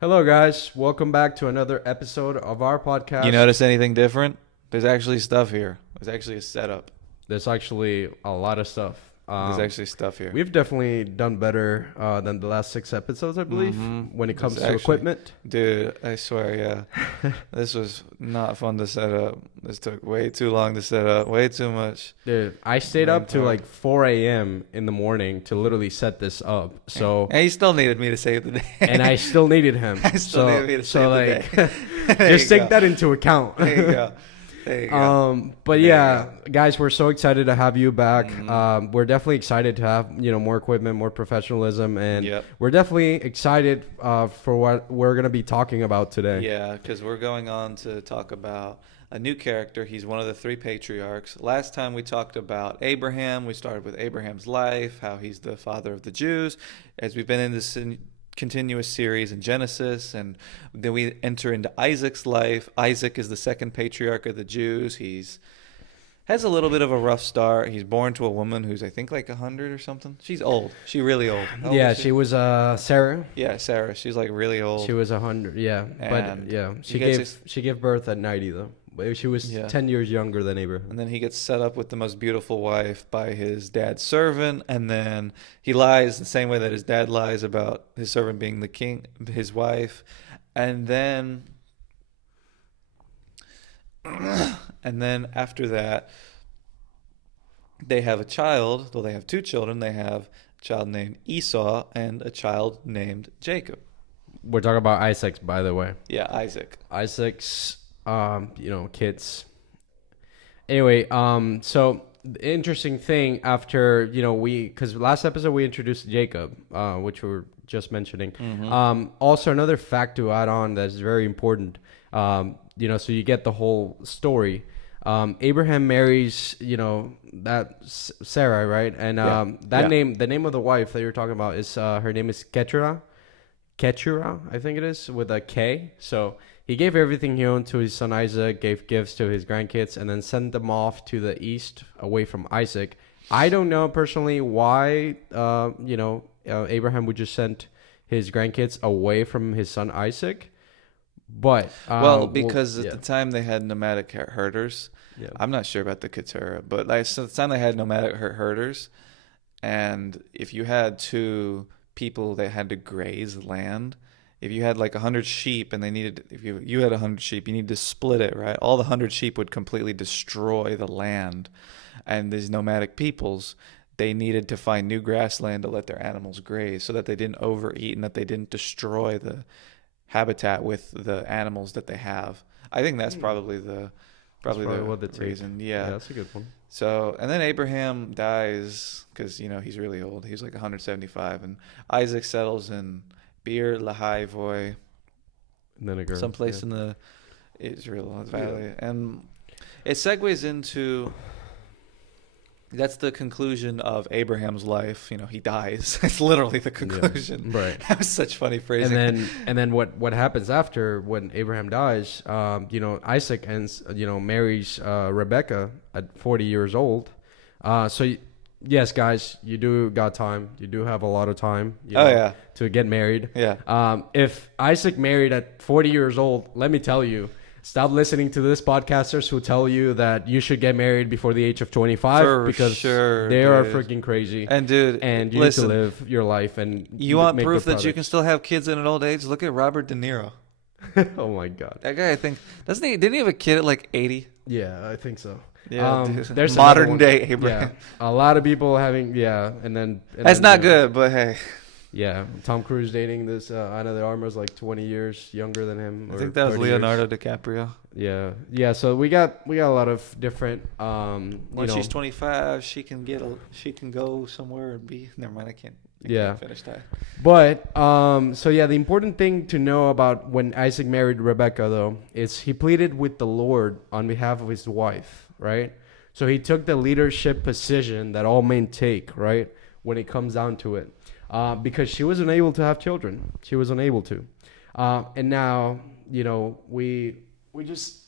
Hello, guys. Welcome back to another episode of our podcast. You notice anything different? There's actually stuff here. There's actually a setup. There's actually a lot of stuff. There's actually stuff here. We've definitely done better than the last 6 episodes, I believe, when it comes to equipment. Dude, I swear, yeah. This was not fun to set up. This took way too long to set up. Way too much. Dude, I stayed up to like 4 a.m. in the morning to literally set this up. So, and he still needed me to save the day. And I still needed him. I still needed me to save the day. Just take that into account. There you go. There you go. But yeah, guys, we're so excited to have you back. We're definitely excited to have, more equipment, more professionalism, and we're definitely excited for what we're going to be talking about today. Yeah, because we're going on to talk about a new character. He's one of the 3 patriarchs. Last time we talked about Abraham. We started with Abraham's life, how he's the father of the Jews. As we've been in this continuous series in Genesis, and then we enter into Isaac's life. Isaac is the 2nd patriarch of the Jews. Has a little bit of a rough start. He's born to a woman who's, I think, like 100 or something. She's old. She's really old. Yeah, she was Sarah. Yeah, Sarah. She's like really old. She was 100. Yeah, but yeah, she gave birth at 90 though. She was 10 years younger than Abraham. And then he gets set up with the most beautiful wife by his dad's servant. And then he lies the same way that his dad lies about his servant being the king, his wife. And then after that, they have a child. Well, they have 2 children. They have a child named Esau and a child named Jacob. We're talking about Isaac's, by the way. Yeah, Isaac. Isaac's kids. Anyway, so the interesting thing after, because last episode we introduced Jacob, which we were just mentioning. Also another fact to add on that's very important, so you get the whole story. Abraham marries, that Sarah, right? And the name of the wife that you're talking about is, her name is Keturah, I think it is, with a K. So he gave everything he owned to his son Isaac, gave gifts to his grandkids, and then sent them off to the east away from Isaac. I don't know personally why, Abraham would just send his grandkids away from his son Isaac. But because at the time they had nomadic herders. Yeah. I'm not sure about the Keturah, but at the time they had nomadic herders, and if you had 2 people that had to graze land, if you had like 100 sheep and if you had 100 sheep, you need to split it, right? All the 100 sheep would completely destroy the land, and these nomadic peoples, they needed to find new grassland to let their animals graze so that they didn't overeat and that they didn't destroy the habitat with the animals that they have. I think that's probably the reason. Yeah, that's a good one. So, and then Abraham dies because, he's really old. He's like 175. And Isaac settles in Beer Lahai Voi, someplace in the Israel Valley. Yeah. And it segues into, that's the conclusion of Abraham's life. He dies. It's literally the conclusion. Yeah, right. That was such funny phrasing. And then what happens after when Abraham dies? Isaac marries Rebecca at 40 years old. Yes, guys, you do got time. You do have a lot of time. To get married. Yeah. If Isaac married at 40 years old, let me tell you. Stop listening to this podcasters who tell you that you should get married before the age of 25 because they are freaking crazy. And dude, and you need to live your life. And you want proof that you can still have kids in an old age? Look at Robert De Niro. Oh my God, that guy! I think didn't he have a kid at like 80? Yeah, I think so. Yeah, there's modern day Abraham. Yeah, a lot of people having and then that's not good, but hey. Yeah, Tom Cruise dating this Ana de Armas, like 20 years younger than him. I think that was Leonardo DiCaprio. Yeah. So we got a lot of different. When she's 25, she can go somewhere and be. Never mind, I can't finish that. But the important thing to know about when Isaac married Rebecca though is he pleaded with the Lord on behalf of his wife, right? So he took the leadership position that all men take, right? When it comes down to it. Because she was unable to have children. She was unable to. And now, we just,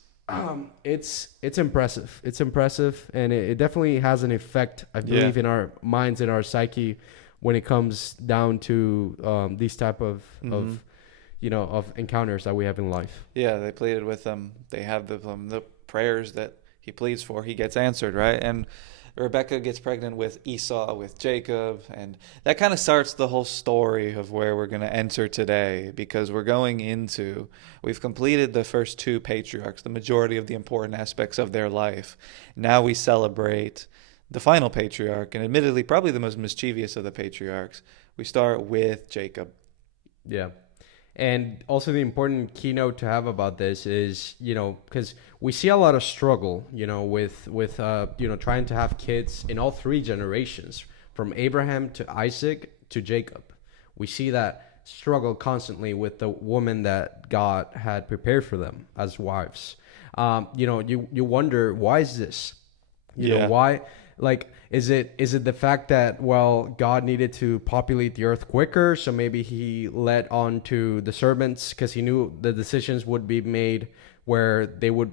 it's impressive. It's impressive. And it definitely has an effect, I believe, in our minds and our psyche when it comes down to these type of of encounters that we have in life. Yeah, they pleaded with him. They have the prayers that he pleads for. He gets answered, right? And Rebecca gets pregnant with Esau, with Jacob, and that kind of starts the whole story of where we're going to enter today, because we've completed the first two patriarchs, the majority of the important aspects of their life. Now we celebrate the final patriarch, and admittedly probably the most mischievous of the patriarchs. We start with Jacob. Yeah. And also the important keynote to have about this is, because we see a lot of struggle, with trying to have kids in all three generations, from Abraham to Isaac to Jacob. We see that struggle constantly with the woman that God had prepared for them as wives. You wonder, why is this? Why? Like, is it the fact that, God needed to populate the earth quicker, so maybe he let on to the servants because he knew the decisions would be made where they would,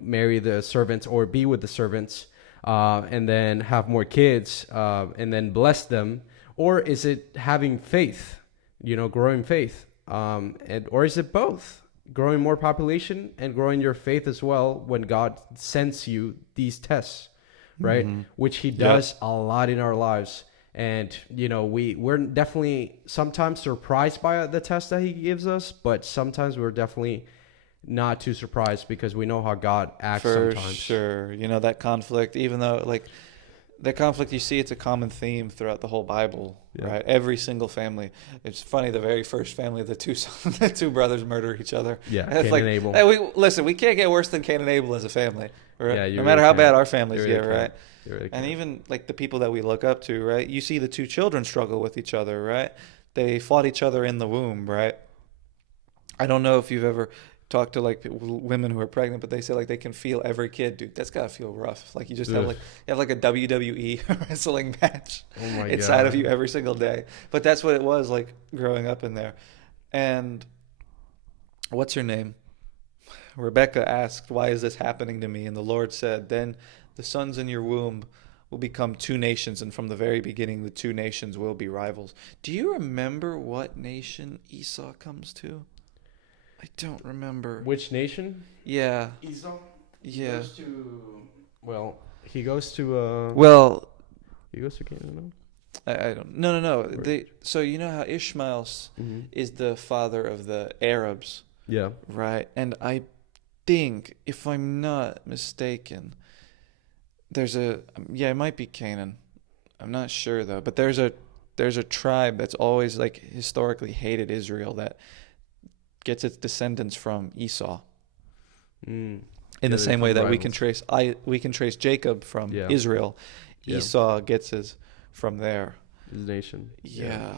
marry the servants or be with the servants, and then have more kids, and then bless them? Or is it having faith, growing faith? Or is it both? Growing more population and growing your faith as well when God sends you these tests, right? Mm-hmm. Which he does a lot in our lives. And, we're definitely sometimes surprised by the test that he gives us, but sometimes we're definitely not too surprised because we know how God acts sometimes. For sure. That conflict, even though, that conflict, you see, it's a common theme throughout the whole Bible, right? Every single family. It's funny, the very first family, the two brothers murder each other. Yeah, Cain and Abel. Hey, we can't get worse than Cain and Abel as a family, right? No matter how bad our families get, right? And even the people that we look up to, right? You see the two children struggle with each other, right? They fought each other in the womb, right? I don't know if you've ever talk to women who are pregnant, but they say they can feel every kid. Dude, that's gotta feel rough. You just have a WWE wrestling match inside of you every single day. But that's what it was growing up in there. And what's her name? Rebecca asked, "Why is this happening to me?" And the Lord said, "Then the sons in your womb will become two nations, and from the very beginning the two nations will be rivals." Do you remember what nation Esau comes to? I don't remember. Which nation? Yeah. Esau? Yeah. He goes to Canaan. I don't. No. So you know how Ishmael is the father of the Arabs. Yeah. Right. And I think, if I'm not mistaken, it might be Canaan. I'm not sure though. But there's a tribe that's always historically hated Israel that gets its descendants from Esau. In the same way that rivals. we can trace Jacob from Israel. Esau gets his from there. His nation. Yeah.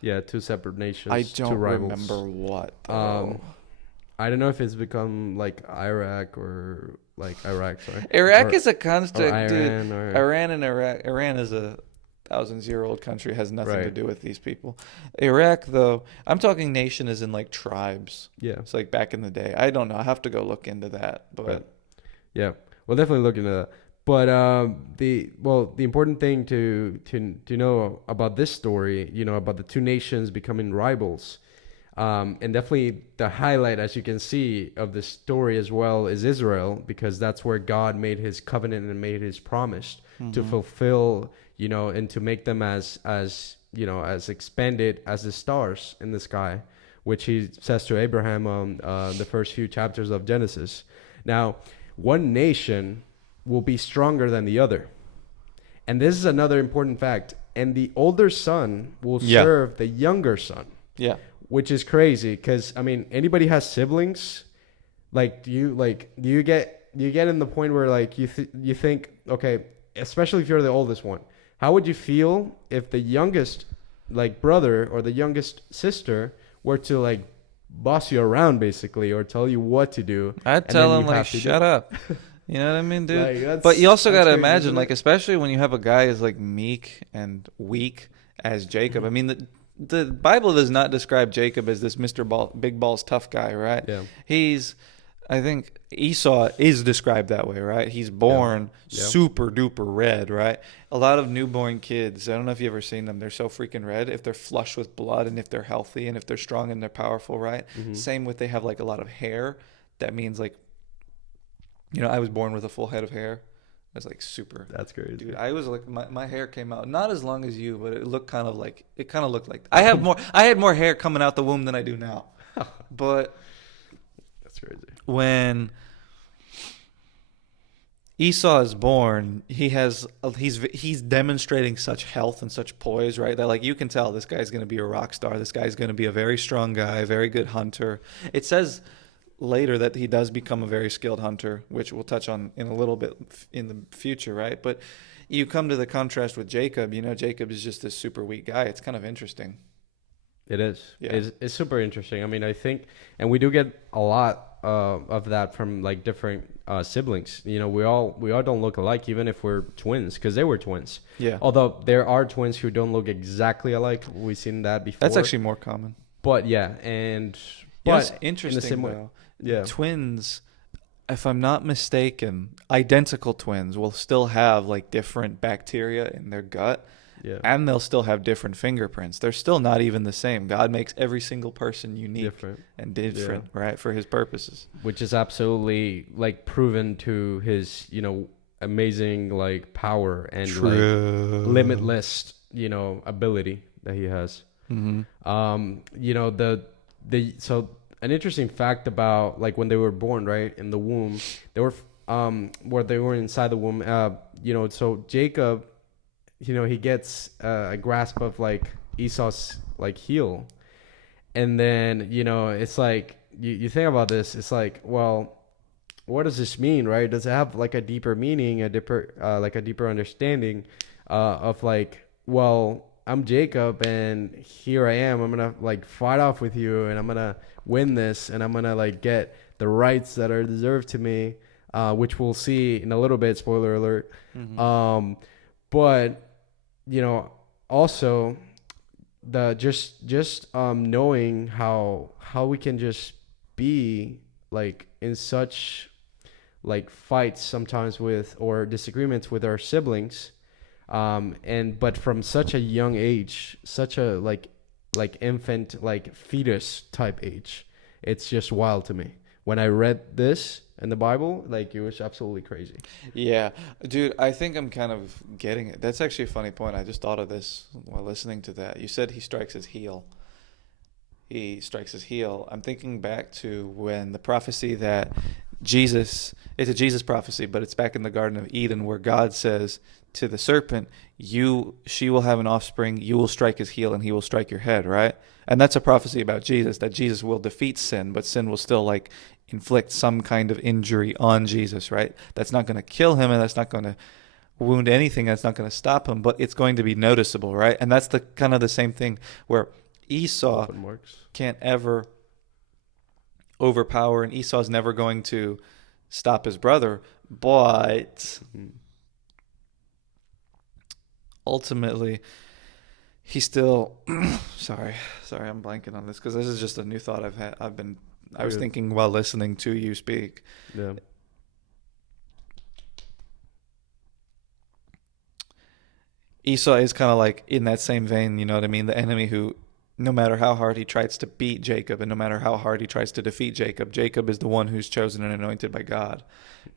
Yeah, two separate nations. I don't remember what. I don't know if it's become Iraq or Iraq. Sorry. Iraq is a constant, Iran, dude. Iran and Iraq. Iran is a thousands-year-old country, has nothing to do with these people. Iraq, though, I'm talking nation as in tribes. Yeah. It's back in the day. I don't know. I have to go look into that. But yeah, we'll definitely look into that. But the important thing to know about this story, about the two nations becoming rivals, and definitely the highlight, as you can see, of the story as well is Israel, because that's where God made his covenant and made his promise to fulfill, and to make them as expanded as the stars in the sky, which he says to Abraham on the first few chapters of Genesis. Now, one nation will be stronger than the other. And this is another important fact. And the older son will serve the younger son. Yeah. Which is crazy because, anybody has siblings? Do you get in the point where you think, okay, especially if you're the oldest one, how would you feel if the youngest brother or the youngest sister were to boss you around basically, or tell you what to do? I'd tell them shut up. You know what I mean, dude? But you also got to imagine, especially when you have a guy as meek and weak as Jacob. The Bible does not describe Jacob as this Mr. Big Balls tough guy, right? Yeah. He's I think Esau is described that way, right? He's Yeah. born Yeah. super duper red, right? A lot of newborn kids, I don't know if you've ever seen them, they're so freaking red if they're flush with blood and if they're healthy and if they're strong and they're powerful, right? Hmm. Same with they have like a lot of hair. That means like, I was born with a full head of hair. I was like super. That's crazy. Dude, I was like my hair came out not as long as you, but it kind of looked like I had more hair coming out the womb than I do now. But That's crazy. when Esau is born, he's demonstrating such health and such poise, right? That like you can tell this guy's going to be a rock star. This guy's going to be a very strong guy, a very good hunter. It says later that he does become a very skilled hunter, which we'll touch on in a little bit in the future, right? But you come to the contrast with Jacob. Jacob is just this super weak guy. It's kind of interesting. It is. Yeah. It's super interesting. I mean, I think, and we do get a lot of that from like different siblings. We all don't look alike, even if we're twins, because they were twins. Yeah. Although there are twins who don't look exactly alike. We've seen that before. That's actually more common. But yeah, and It's but interesting in the same way, though. yeah, Twins, if I'm not mistaken, identical twins will still have like different bacteria in their gut. yeah, And they'll still have different fingerprints. They're still not even the same. God makes every single person unique different, and different, right, for his purposes. which is absolutely like proven to his amazing like power and like limitless ability that he has. Mm-hmm. So an interesting fact about like when they were born, right, in the womb, they were where they were inside the womb. So Jacob, he gets a grasp of like Esau's like heel, and then it's like you think about this, it's like, well, what does this mean, right? Does it have like a deeper meaning, a deeper understanding of like, well, I'm Jacob and here I am. I'm gonna like fight off with you and I'm gonna win this and I'm gonna like get the rights that are deserved to me, which we'll see in a little bit. Spoiler alert. Mm-hmm. But also the just knowing how we can just be like in such like fights sometimes with or disagreements with our siblings, but from such a young age, such a like infant, like fetus type age, it's just wild to me. When I read this in the Bible, like it was absolutely crazy. Yeah, dude, I think I'm kind of getting it. That's actually a funny point. I just thought of this while listening to that. You said he strikes his heel. He strikes his heel. I'm thinking back to when the prophecy that it's a Jesus prophecy, but it's back in the Garden of Eden where God says to the serpent, she will have an offspring, you will strike his heel and he will strike your head, right? And that's a prophecy about Jesus, that Jesus will defeat sin, but sin will still like inflict some kind of injury on Jesus, right? That's not going to kill him and that's not going to wound anything, that's not going to stop him, but it's going to be noticeable, right? And that's the kind of the same thing where Esau can't ever overpower and Esau's never going to stop his brother, but ultimately he still sorry I'm blanking on this because this is just a new thought I was thinking while listening to you speak. Yeah. Esau is kind of like in that same vein, you know what I mean? The enemy who, no matter how hard he tries to beat Jacob and no matter how hard he tries to defeat Jacob, Jacob is the one who's chosen and anointed by God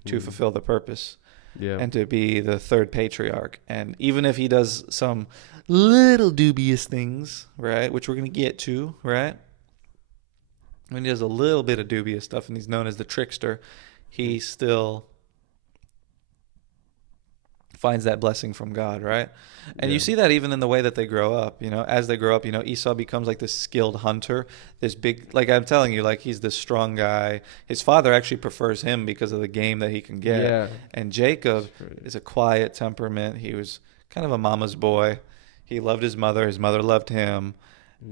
to fulfill the purpose. Yeah. And to be the third patriarch. And even if he does some little dubious things, right, which we're going to get to, right? When he does a little bit of dubious stuff and he's known as the trickster, he still finds that blessing from God, right? And you see that even in the way that they grow up, as they grow up, Esau becomes like this skilled hunter, this big, like I'm telling you, like he's this strong guy. His father actually prefers him because of the game that he can get. Yeah. And Jacob is a quiet temperament. He was kind of a mama's boy. He loved his mother loved him.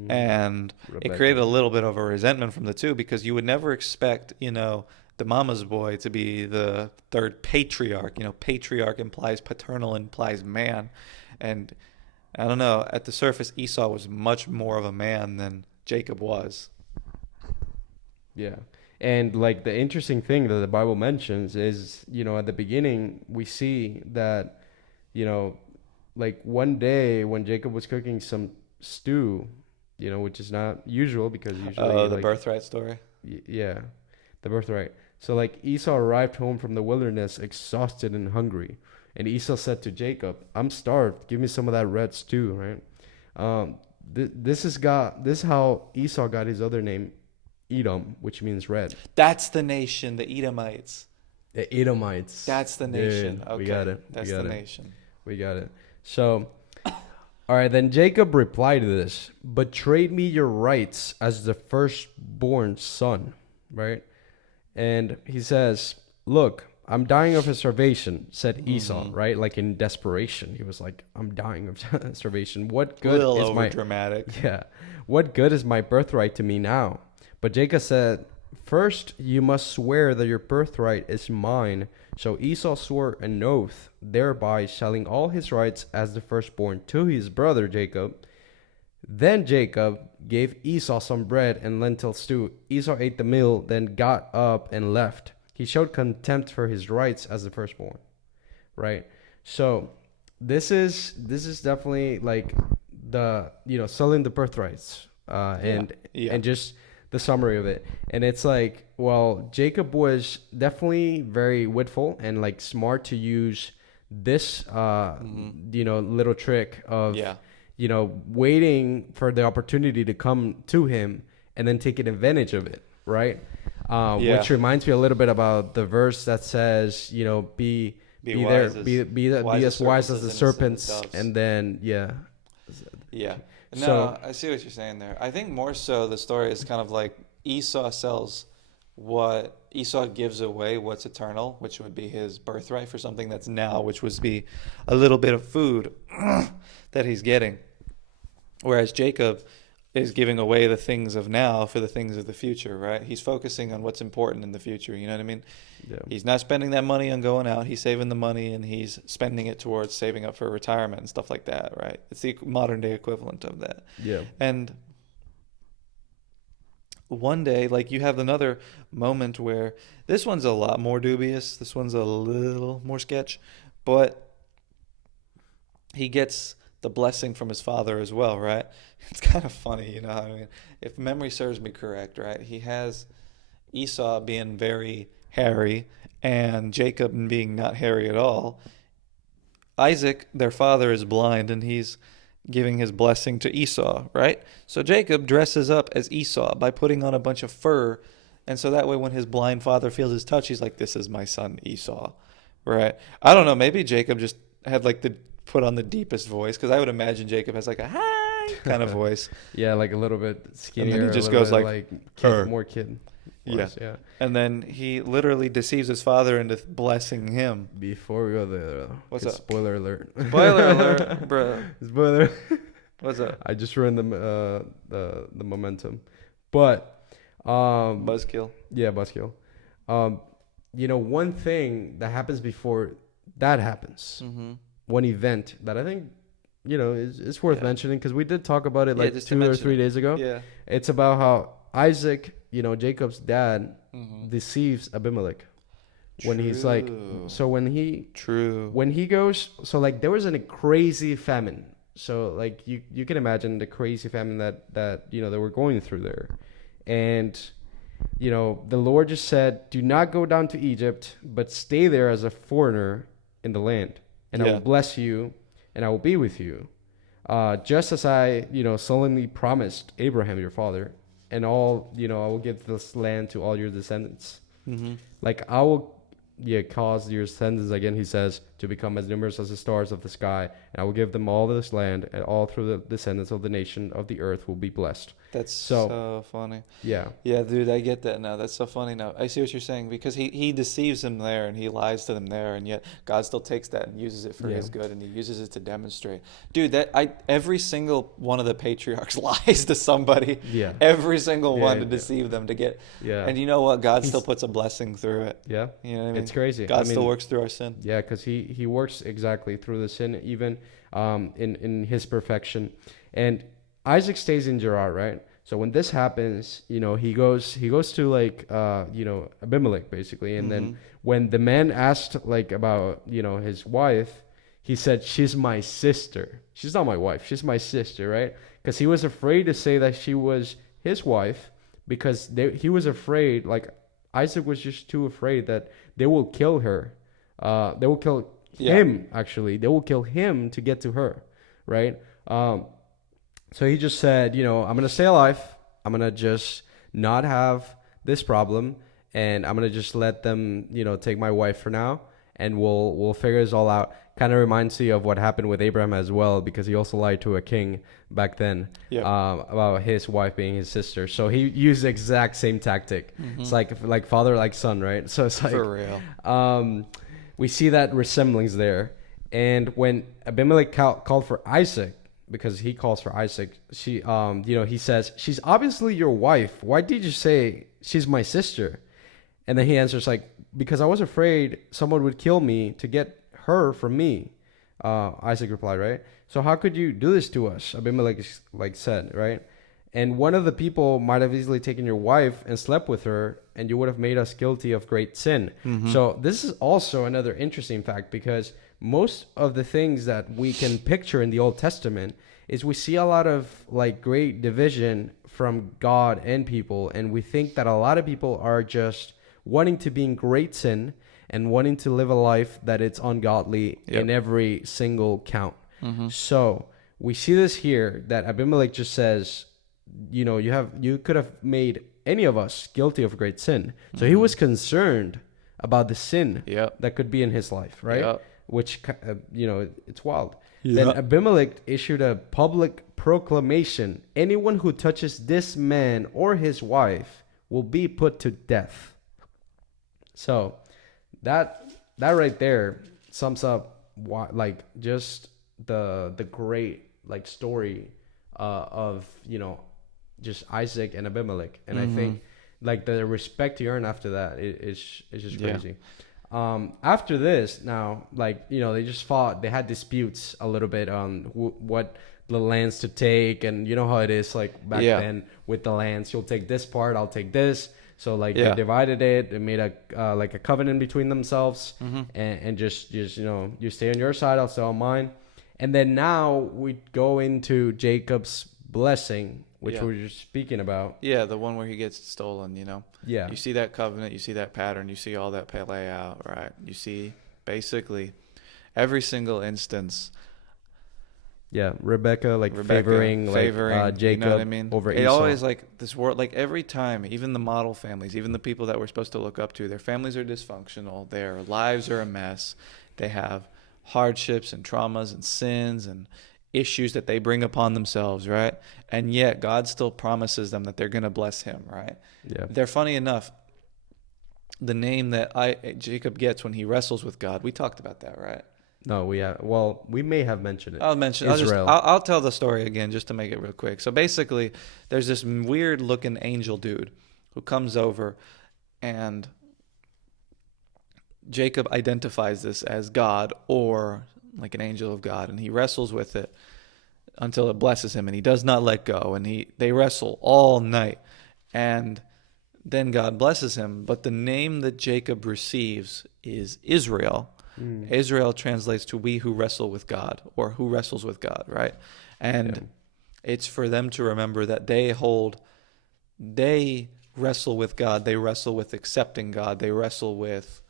And Rebecca. It created a little bit of a resentment from the two because you would never expect, the mama's boy to be the third patriarch. Patriarch implies paternal, implies man. And I don't know, at the surface, Esau was much more of a man than Jacob was. Yeah. And like the interesting thing that the Bible mentions is, at the beginning we see that, like one day when Jacob was cooking some stew, which is not usual because usually The like birthright story. yeah, the birthright. So like Esau arrived home from the wilderness exhausted and hungry. And Esau said to Jacob, "I'm starved. Give me some of that red stew," right? This is how Esau got his other name, Edom, which means red. That's the nation, the Edomites. The Edomites. That's the nation. Dude, Okay. we got it. That's the nation. We got it. So, all right, then Jacob replied to this, "But trade me your rights as the firstborn son," right? And he says, "Look, I'm dying of starvation," said Esau, right? Like in desperation. He was like, "I'm dying of starvation. What good is my dramatic? Yeah. What good is my birthright to me now?" But Jacob said, "First, you must swear that your birthright is mine." So Esau swore an oath, thereby selling all his rights as the firstborn to his brother Jacob. Then Jacob gave Esau some bread and lentil stew. Esau ate the meal, then got up and left. He showed contempt for his rights as the firstborn, right? So this is definitely like the selling the birthrights, and just the summary of it. And it's like, well, Jacob was definitely very witful and like smart to use this little trick of waiting for the opportunity to come to him and then taking advantage of it, right? Which reminds me a little bit about the verse that says, be as wise as the serpents, and then Yeah. No, So I see what you're saying there. I think more so the story is kind of like Esau gives away what's eternal, which would be his birthright for something that's now, which would be a little bit of food that he's getting. Whereas Jacob is giving away the things of now for the things of the future, right? He's focusing on what's important in the future, you know what I mean? Yeah. He's not spending that money on going out. He's saving the money and he's spending it towards saving up for retirement and stuff like that, right? It's the modern day equivalent of that. Yeah. And one day, like, you have another moment where this one's a lot more dubious. This one's a little more sketch, but he gets the blessing from his father as well, right? It's kind of funny, you know what I mean? If memory serves me correct, right? He has Esau being very hairy and Jacob being not hairy at all. Isaac, their father, is blind and he's giving his blessing to Esau, right? So Jacob dresses up as Esau by putting on a bunch of fur, and so that way when his blind father feels his touch, he's like, "This is my son Esau," right? I don't know, maybe Jacob just had like the put on the deepest voice, because I would imagine Jacob has like a hi kind of voice. Yeah, like a little bit skinnier. And then he just goes like kid, more kid. Voice, yeah. And then he literally deceives his father into blessing him. Before we go there, what's up? Spoiler alert. Spoiler alert, bro. Spoiler. What's up? I just ruined the momentum, but buzzkill. Yeah, buzzkill. One thing that happens before that happens. Mm-hmm. One event that I think is worth mentioning, because we did talk about it like 2 or 3 days ago. Yeah, it's about how Isaac, Jacob's dad, deceives Abimelech when he's like, so when he goes, so like there was a crazy famine. So like you can imagine the crazy famine that they were going through there, and the Lord just said, "Do not go down to Egypt, but stay there as a foreigner in the land, and I will bless you, and I will be with you, just as I solemnly promised Abraham your father, and all I will give this land to all your descendants. Like I will cause your descendants," again he says, "to become as numerous as the stars of the sky, and I will give them all this land, and all through the descendants of the nation of the earth will be blessed." That's so funny. Yeah, dude, I get that now. That's so funny now. I see what you're saying, because he deceives them there and he lies to them there, and yet God still takes that and uses it for his good, and he uses it to demonstrate. Dude, every single one of the patriarchs lies to somebody. Yeah, every single one to deceive them to get. Yeah, and you know what? God still puts a blessing through it. Yeah, you know what I mean? It's crazy. God still works through our sin. Yeah, because he works exactly through the sin, even in his perfection. And Isaac stays in Gerar, right? So when this happens, he goes to like Abimelech basically, and then when the man asked like about his wife, he said, "She's my sister. She's not my wife. She's my sister," right? Because he was afraid to say that she was his wife because he was afraid, like Isaac was just too afraid that they will kill her. They will kill him, actually. They will kill him to get to her, right? So he just said, I'm going to stay alive. I'm going to just not have this problem. And I'm going to just let them, take my wife for now. And we'll figure this all out. Kind of reminds me of what happened with Abraham as well, because he also lied to a king back then about his wife being his sister. So he used the exact same tactic. It's like father, like son, right? So it's like for real. We see that resemblance there. And when Abimelech called for Isaac, because he calls for Isaac, he says, "She's obviously your wife. Why did you say she's my sister?" And then he answers like, "Because I was afraid someone would kill me to get her from me." Isaac replied, right? "So how could you do this to us?" Abimelech said, right? "And one of the people might have easily taken your wife and slept with her, and you would have made us guilty of great sin." So this is also another interesting fact, because most of the things that we can picture in the Old Testament is we see a lot of like great division from God and people, and we think that a lot of people are just wanting to be in great sin and wanting to live a life that it's ungodly in every single count. So we see this here, that Abimelech just says, you could have made any of us guilty of great sin. So he was concerned about the sin that could be in his life, right? Which, it's wild. Then Abimelech issued a public proclamation: "Anyone who touches this man or his wife will be put to death." So that right there sums up like just the great like story of just Isaac and Abimelech. And I think like the respect you earn after that is just crazy. After this, now, like, they just fought. They had disputes a little bit on what the lands to take, and you know how it is, like back then with the lands. You'll take this part, I'll take this. So like they divided it. They made a covenant between themselves, and just you stay on your side, I'll stay on mine. And then now we go into Jacob's blessing, which we were just speaking about. Yeah, the one where he gets stolen, Yeah. You see that covenant, you see that pattern, you see all that play out, right? You see basically every single instance. Yeah, Rebecca favoring Jacob, you know what I mean? over it Esau. Always like this world, like every time, even the model families, even the people that we're supposed to look up to, their families are dysfunctional, their lives are a mess, they have hardships and traumas and sins and issues that they bring upon themselves, right? And yet God still promises them that they're going to bless him, right? Yeah. They're funny enough. The name that Jacob gets when he wrestles with God, we talked about that, right? No, we may have mentioned it. I'll mention Israel. I'll tell the story again just to make it real quick. So basically, there's this weird looking angel dude who comes over, and Jacob identifies this as God or like an angel of God, and he wrestles with it until it blesses him, and he does not let go, and they wrestle all night, and then God blesses him. But the name that Jacob receives is Israel. Israel translates to "we who wrestle with God," or "who wrestles with God," right? And it's for them to remember that they wrestle with God, they wrestle with accepting God, they wrestle with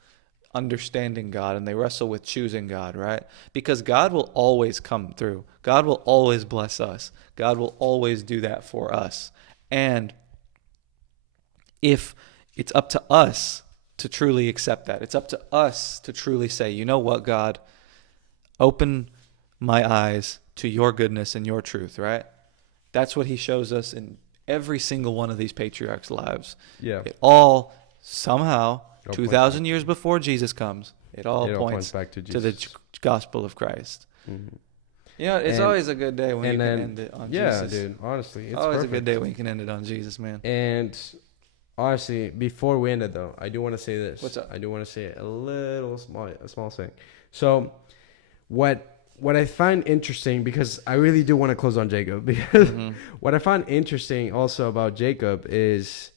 understanding God, and they wrestle with choosing God, right? Because God will always come through. God will always bless us. God will always do that for us. And if it's up to us to truly accept that, it's up to us to truly say, you know what, God, open my eyes to your goodness and your truth, right? That's what he shows us in every single one of these patriarchs' lives. Yeah. It all somehow, 2,000 years before Jesus comes, it all points back to the gospel of Christ. It's always a good day when you can end it on Jesus. Yeah, dude. Honestly, it's always perfect. a good day when you can end it on Jesus, man. And honestly, before we end it, though, I do want to say this. What's up? I do want to say a small thing. So, what what I find interesting, because I really do want to close on Jacob, because what I find interesting also about Jacob is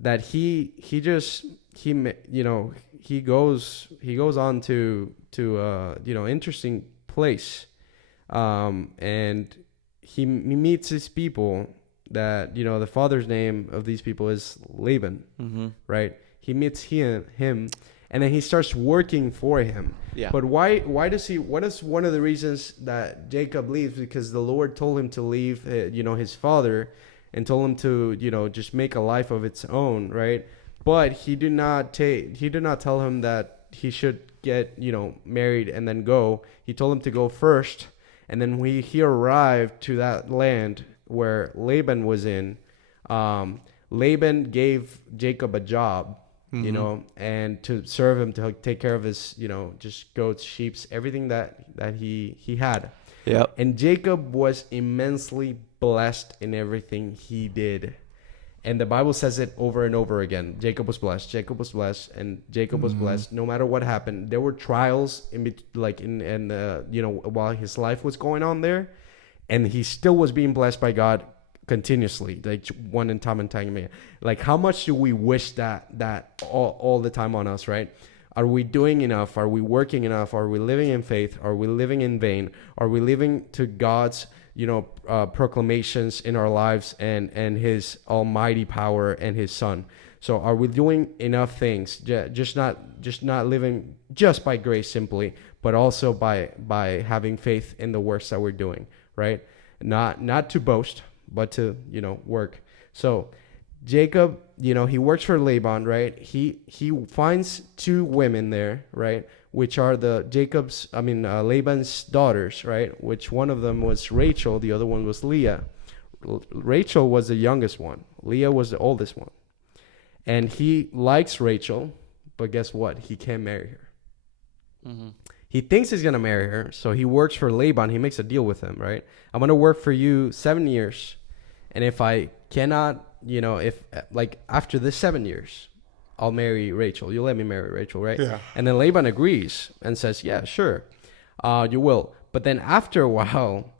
that he just he you know he goes on to interesting place, and he meets his people that the father's name of these people is Laban, right? He meets him, and then he starts working for him. Yeah. But why does he? What is one of the reasons that Jacob leaves? Because the Lord told him to leave, his father, and told him to, just make a life of its own, right? But he did not tell him that he should get, married and then go. He told him to go first, and then when he arrived to that land where Laban was in, Laban gave Jacob a job, and to serve him, to take care of his, just goats, sheep, everything that he had. Yeah. And Jacob was immensely blessed in everything he did. And the Bible says it over and over again. Jacob was blessed. Jacob was blessed, and Jacob was blessed. No matter what happened, there were trials while his life was going on there, and he still was being blessed by God continuously, like one in time and time again. Like, how much do we wish that all the time on us, right? Are we doing enough? Are we working enough? Are we living in faith? Are we living in vain? Are we living to God's proclamations in our lives and his almighty power and his son? So are we doing enough things, just not living just by grace simply, but also by having faith in the works that we're doing, right? Not to boast, but to work. So Jacob, he works for Laban, right? He finds two women there, right? Which are Laban's daughters, right? Which one of them was Rachel, the other one was Leah. Rachel was the youngest one. Leah was the oldest one. And he likes Rachel, but guess what? He can't marry her. He thinks he's going to marry her, so he works for Laban. He makes a deal with him, right? I'm going to work for you 7 years, and if I cannot, if after this 7 years, I'll marry Rachel. You'll let me marry Rachel, right? Yeah. And then Laban agrees and says, yeah, sure, you will. But then after a while,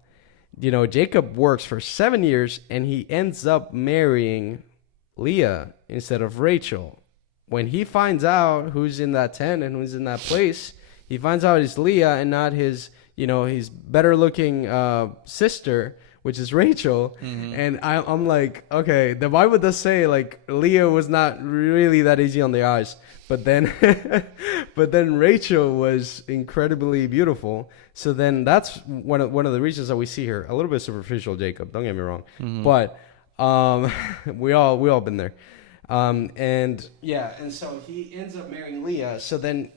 Jacob works for 7 years, and he ends up marrying Leah instead of Rachel. When he finds out who's in that tent and who's in that place, he finds out it's Leah and not his better looking sister, which is Rachel. And I'm like, okay, the Bible does say like Leah was not really that easy on the eyes, but then Rachel was incredibly beautiful. So then that's one of the reasons that we see here. A little bit superficial, Jacob, don't get me wrong, but we all been there. And so he ends up marrying Leah. So then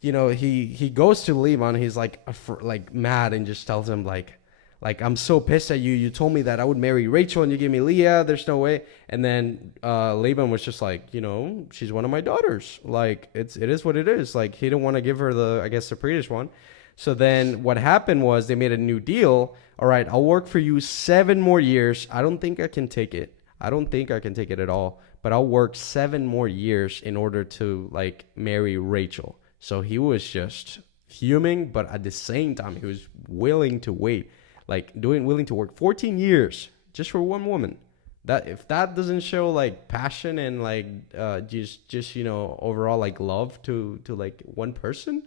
he goes to Laban. He's like mad and just tells him like I'm so pissed at you. You told me that I would marry Rachel and you gave me Leah. There's no way. And then Laban was just like, she's one of my daughters. Like it is what it is. Like he didn't want to give her the prettiest one. So then what happened was they made a new deal. All right, I'll work for you 7 more years. I don't think I can take it. I don't think I can take it at all. But I'll work 7 more years in order to marry Rachel. So he was just fuming, but at the same time, he was willing to wait, willing to work 14 years just for one woman. That if that doesn't show passion and just overall love to one person,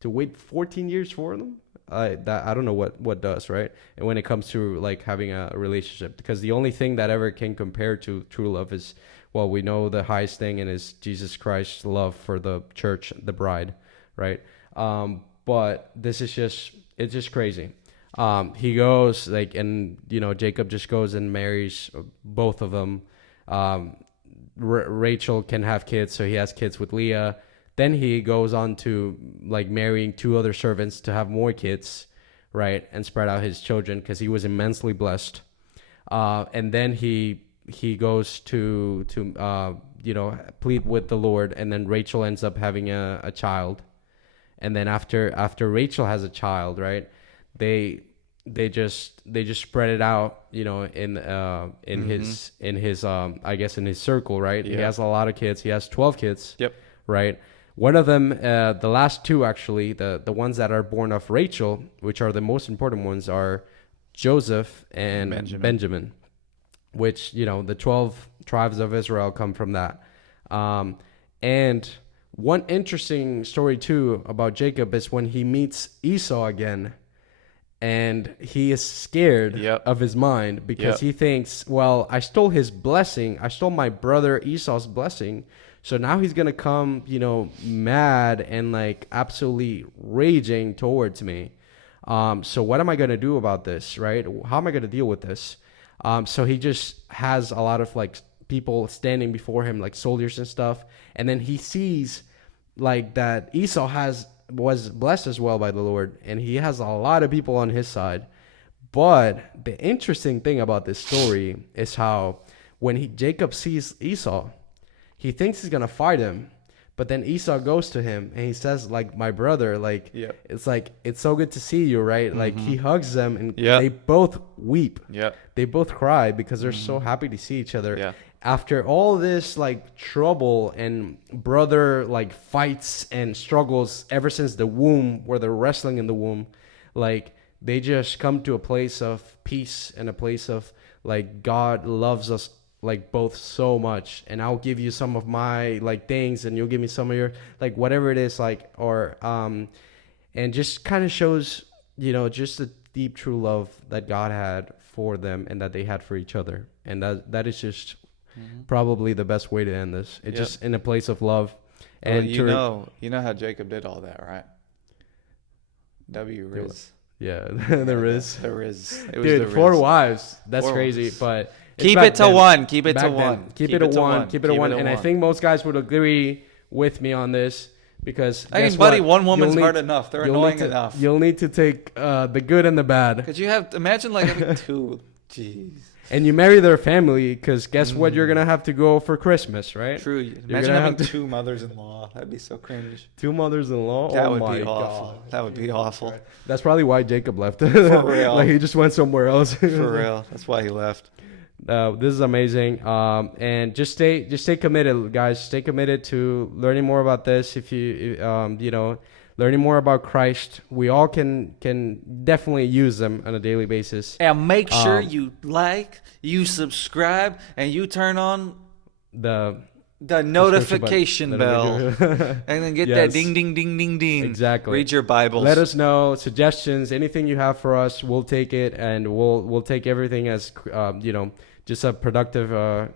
to wait 14 years for them, I don't know what does, right? And when it comes to having a relationship, because the only thing that ever can compare to true love is, well, we know the highest thing, and is Jesus Christ's love for the church, the bride, right? But this is it's just crazy. He goes Jacob just goes and marries both of them. Rachel can have kids, so he has kids with Leah. Then he goes on to marrying 2 other servants to have more kids, right? And spread out his children because he was immensely blessed. And then he goes to plead with the Lord, and then Rachel ends up having a child. And then after Rachel has a child, right, they just spread it out, in his I guess in his circle, right? Yeah. He has a lot of kids. He has 12 kids. Yep. Right. One of them, the last two actually, the ones that are born of Rachel, which are the most important ones, are Joseph and Benjamin, which, the 12 tribes of Israel come from that. And one interesting story too about Jacob is when he meets Esau again, and he is scared of his mind because he thinks, well, I stole his blessing. I stole my brother Esau's blessing. So now he's going to come, mad and like absolutely raging towards me. So what am I going to do about this, right? How am I going to deal with this? So he just has a lot of like people standing before him, like soldiers and stuff. And then he sees like that Esau was blessed as well by the Lord, and he has a lot of people on his side. But the interesting thing about this story is how when Jacob sees Esau, he thinks he's gonna fight him, but then Esau goes to him and he says, like, my brother, like, it's like, it's so good to see you, right? Like, he hugs them, and they both weep. They both cry because they're so happy to see each other. After all this like trouble and brother like fights and struggles ever since the womb, where they're wrestling in the womb, like they just come to a place of peace and a place of like, God loves us like both so much, and I'll give you some of my like things and you'll give me some of your like whatever it is, like, or and just kind of shows, just the deep true love that God had for them and that they had for each other. And that is just probably the best way to end this. It's just in a place of love. And well, you know how Jacob did all that, right? Riz. Yeah, the Riz. The Riz. It was Dude, the Riz. 4 wives. That's crazy. But keep it to one. Keep it to one. Keep it to one. And I think most guys would agree with me on this, because buddy, one woman's hard enough. They're annoying enough. You'll need to take the good and the bad. Could you imagine like having 2? Jeez. And you marry their family, because guess what? You're going to have to go for Christmas, right? True. Imagine having 2 mothers-in-law. That'd be so cringe. 2 mothers-in-law? That would be awful. That would be awful. That's probably why Jacob left. For real. Like, he just went somewhere else. For real. That's why he left. This is amazing. And just stay committed, guys. Stay committed to learning more about this. If you, learning more about Christ, we all can definitely use them on a daily basis. And make sure you like, you subscribe, and you turn on the notification bell, and then get that ding, ding, ding, ding, ding. Exactly. Read your Bibles. Let us know suggestions, anything you have for us. We'll take it, and we'll take everything as just a productive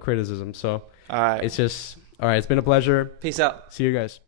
criticism. So all right, it's been a pleasure. Peace out. See you guys.